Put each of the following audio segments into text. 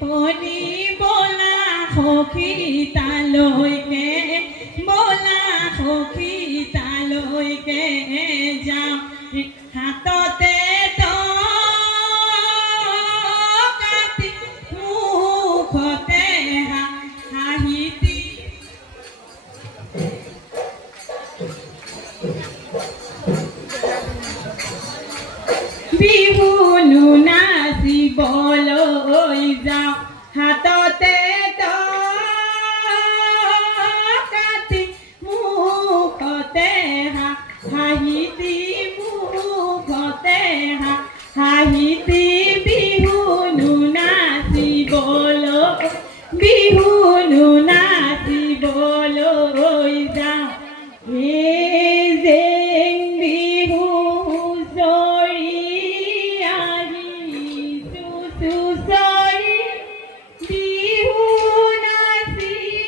কলি বলা সখী তালৈকে বলা সখী তালৈকে যাওঁ হাততে কাটি মুখতে হাঁহিতি বিহুনো নাচিবলৈ যাওঁ হাততে কাটি মুখতে হাঁহিতি মুখতে হাঁহিতি বিহুনো নাচিবলৈ যাওঁ জেং বিহু হুঁচৰি আহিছোঁ চুঁচৰি বিহু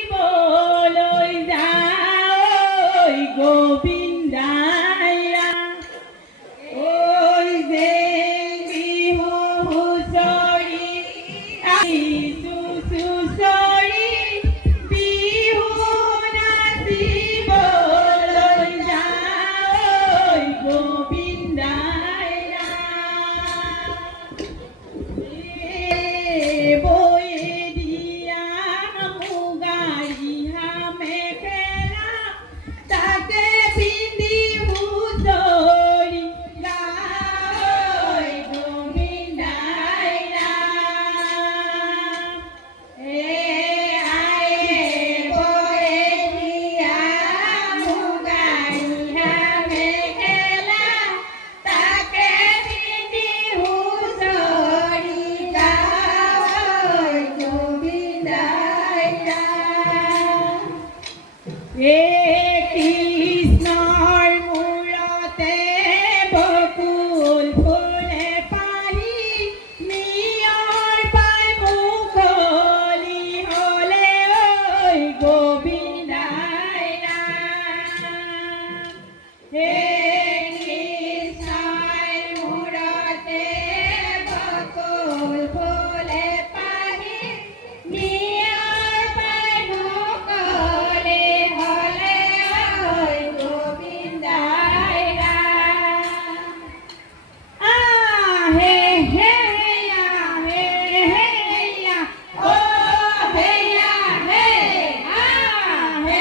নাচিবলৈ যাওঁ গোবিন্দাই ঐ জেং বিহু হুঁচৰি আহিছোঁ চুঁচৰি বিহু নাচিবলৈ যাওঁ গোবিন্দাই বয়ে দিয়া মুগাৰী মেখেলা তাকে পিন্ধি হুঁচৰি গায় গোবিন্দাই কৃষ্ণৰ মূৰতে বকুল ফুলে পাহি নিয়ৰ পাই মুকলি হ'লে ঐ গোবিন্দাই কৃষ্ণৰ মূৰতে বকুল ফুলে পাহি নিয়ৰ পাই মুকলি হ'লে গোবিন্দাই হে হে হে হে ও হেয়া হে হে হে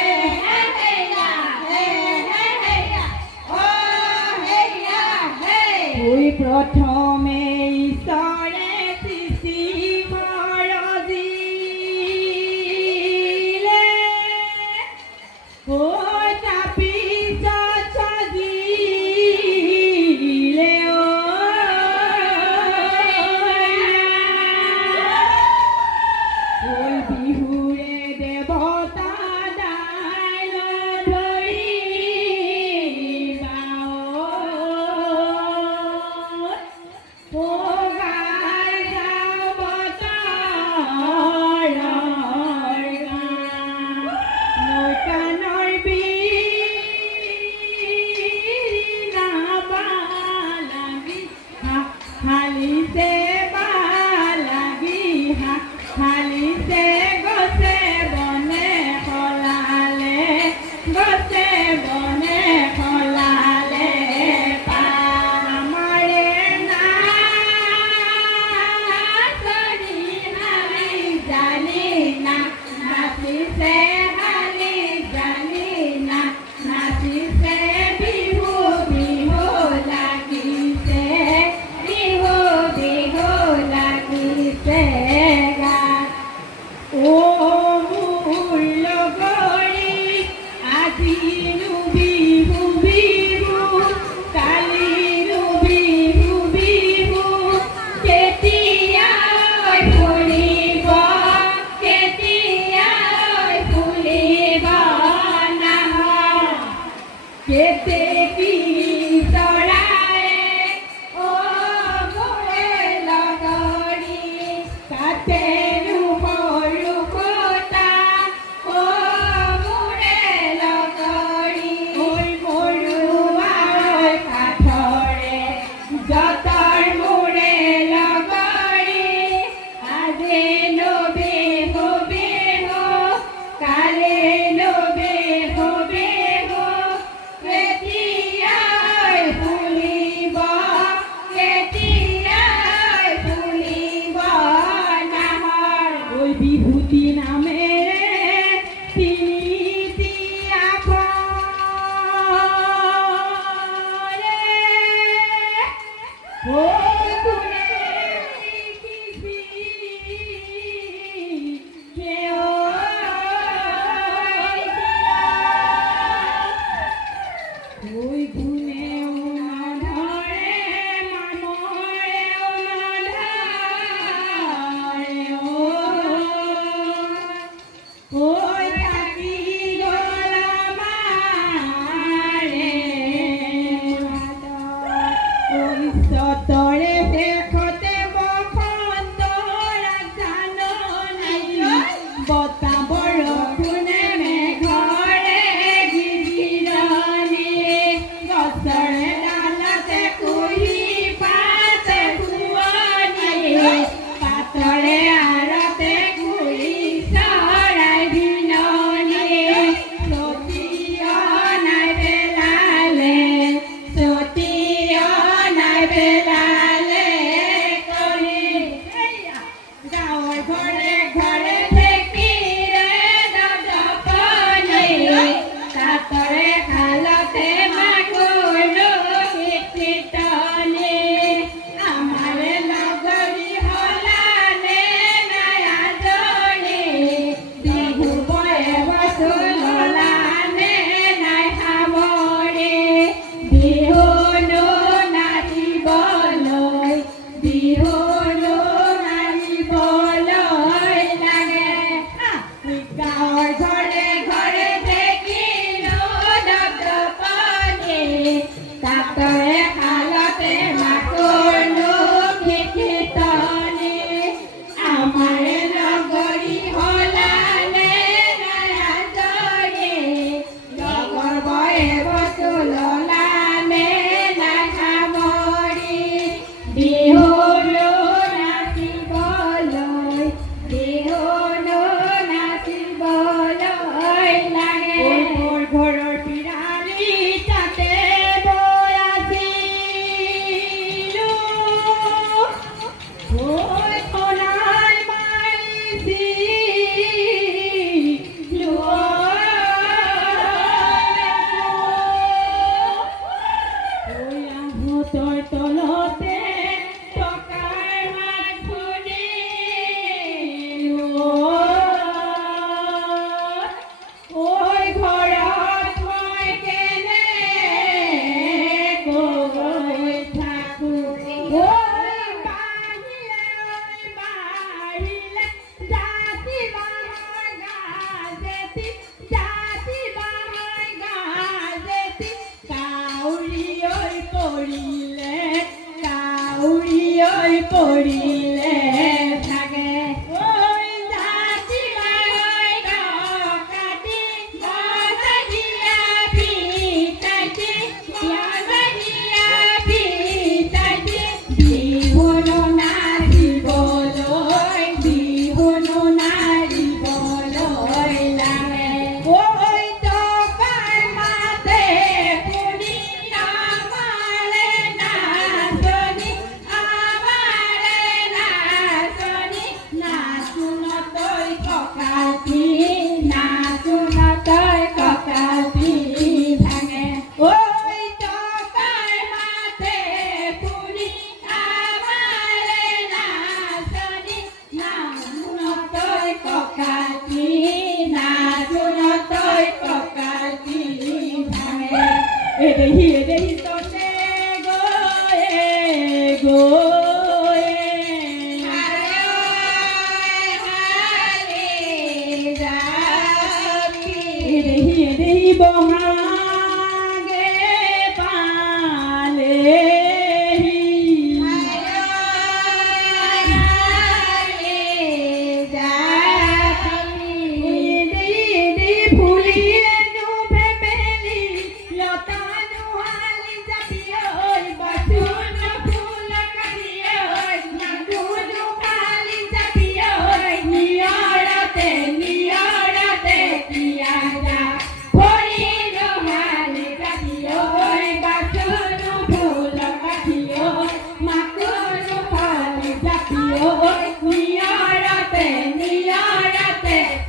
ও হেয়া হে প্ৰথমে ঈশ্বৰে সৃষ্টি কৰিলে তাৰপিছত সাজিলে বিহুৰে দেৱতা দাইল ধৰি গাই যাওঁ বতৰৰ নৈকানৰ বীণা বালাগি হালিছে বালাগি হালিছে গছে বনে সলালে গছে বনে সলালে আমাৰে নাচনি হালি জানি নাচিছে হালি জানি নাচিছে বিহু বিহু লাগিছে বিহু বিহু লাগিছে গাত ও মোৰ লগৰী আজিনো বিহু বিহু কালিনো বিহু বিহু কেতিয়া ফুলিব কেতিয়া ফুলিব নাহ কেতেকী চৰাই ও মোৰে লগৰী কাটেনো সৰু কটা ও মোৰে লগৰী ঐ মৰুৱা কাঠৰে যতৰ মোৰে লগৰী আজেনো ঘৰে ঘৰে ঢেঁকী ৰে দপদপনি তাতৰে খালতে মাগুৰো কীৰ্তনি আমাৰে লগৰী হলানে নাই আজৰি বিহু বয়ে বস্তু ললানে নাই সামৰি বিহুনো নাচিবলৈ বিহুনো নাচিবলৈ লাগে গাঁৱৰ ঘৰে ঘৰে ঢেঁকীৰো দপদপনি তাতৰে খালতে মাগুৰো কীৰ্তনি আমাৰে লগৰী হলানে নাই আজৰি লগৰ বয়ে বস্তু ললানে নাই সামৰি বিহুনো নাচিবলৈ বিহুনো নাচিবলৈ লাগে মোৰ ঘৰৰ পিৰালি তাতে বৈ আছিলো ঐ সোণাই মাৰিছিলো আহুতৰ তলতে টকাৰ মাত শুনিলো ঐ ঘৰত মই কেনে গৈ থাকো ঐ বাহিলে জাতি বাঁহৰ গাজেতি জাতি বাঁহৰ গাজেতি কাউৰী ঐ পৰিলে থাকে ঐ জাতি বাঁহৰ কাটি গজগীয়া পিতাইতি গজগীয়া পিতাইতি বিহুনো নাচিবলৈ লাগে ঐ টকাৰ মাতে শুনি আমাৰে নাচনি নাচো নতৈ কঁকালটি ভাঙে ঐ টকাৰ মাতে শুনি আমাৰে নাচনি নাচো নতৈ কঁকালটি ভাঙে এদেহি ততে গয়ে এদেহি বহাগে পালেহি এদেহি ফুলিয়েনো ভেমেলি লতানো হালি জাতি ঐ বাচুনো ফুল কাটি ঐ নাগুনো হালি জাতি ঐ নিয়ৰতে কিয়া যা পৰিলো হালি জাতি ঐ বাচুনো ফুল কাটি ঐ মাকুনো হালি জাতি ঐ নিয়ৰতে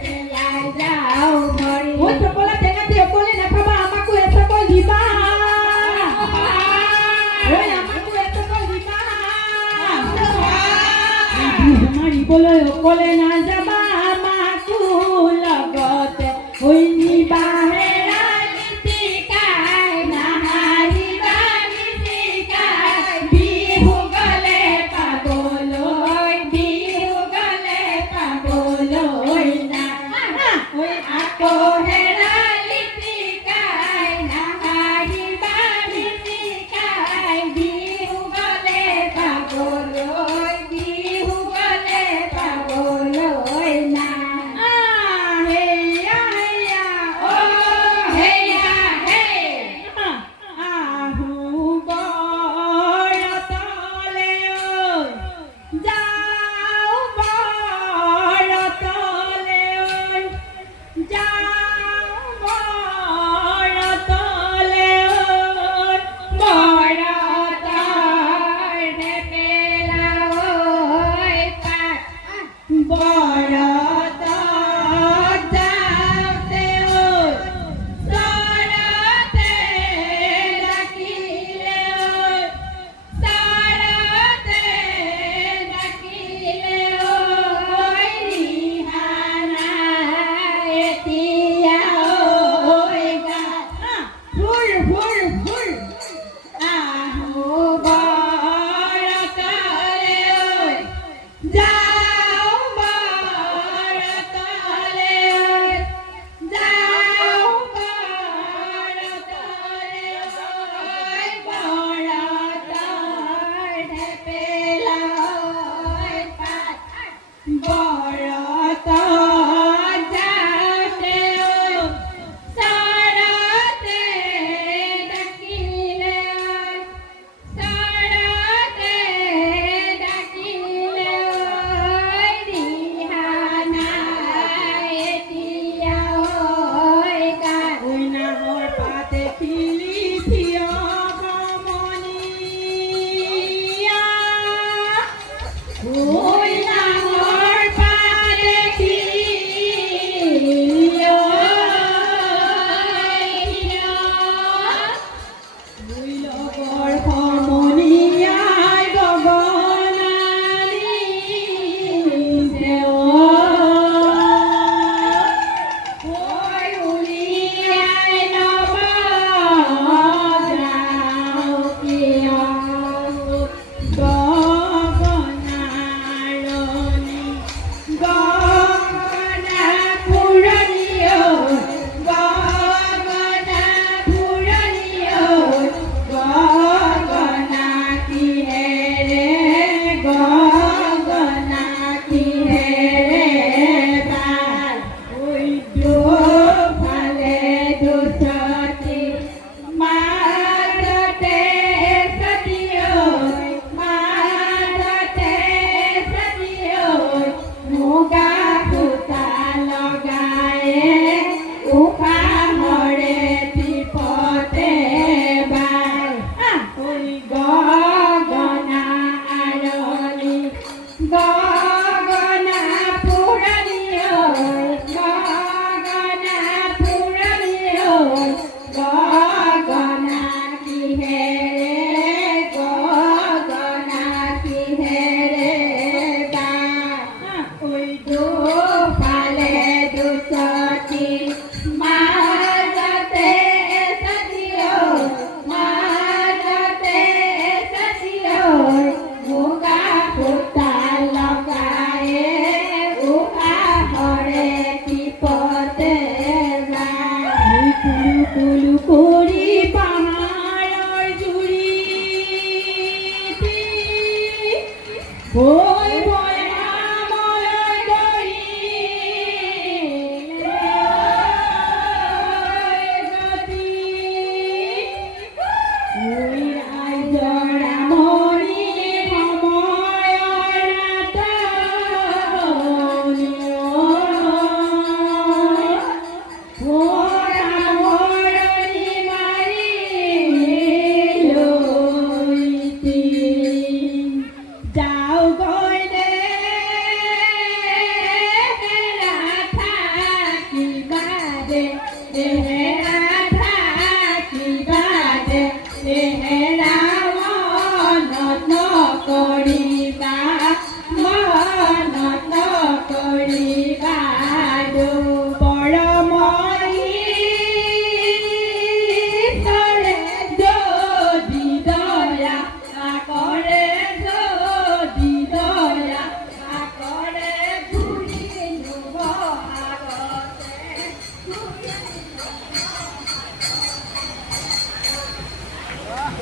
কিয়া যাও মৰি ঐ চপলা টেঙাটি অকলে নাখাবা আমাকো এচকল দিবা মাৰিবলৈ অকলে নাযাবা আমাকো লগতে ঐ নিবাহেৰা গীতিকাই নাহাৰিবা গীতিকাই বিহু গলে পাবলৈ না ঐ আকৌ হেৰালি গীতিকাই নাহাৰিবা গীতিকাই বিহু গলে পাবলৈ না do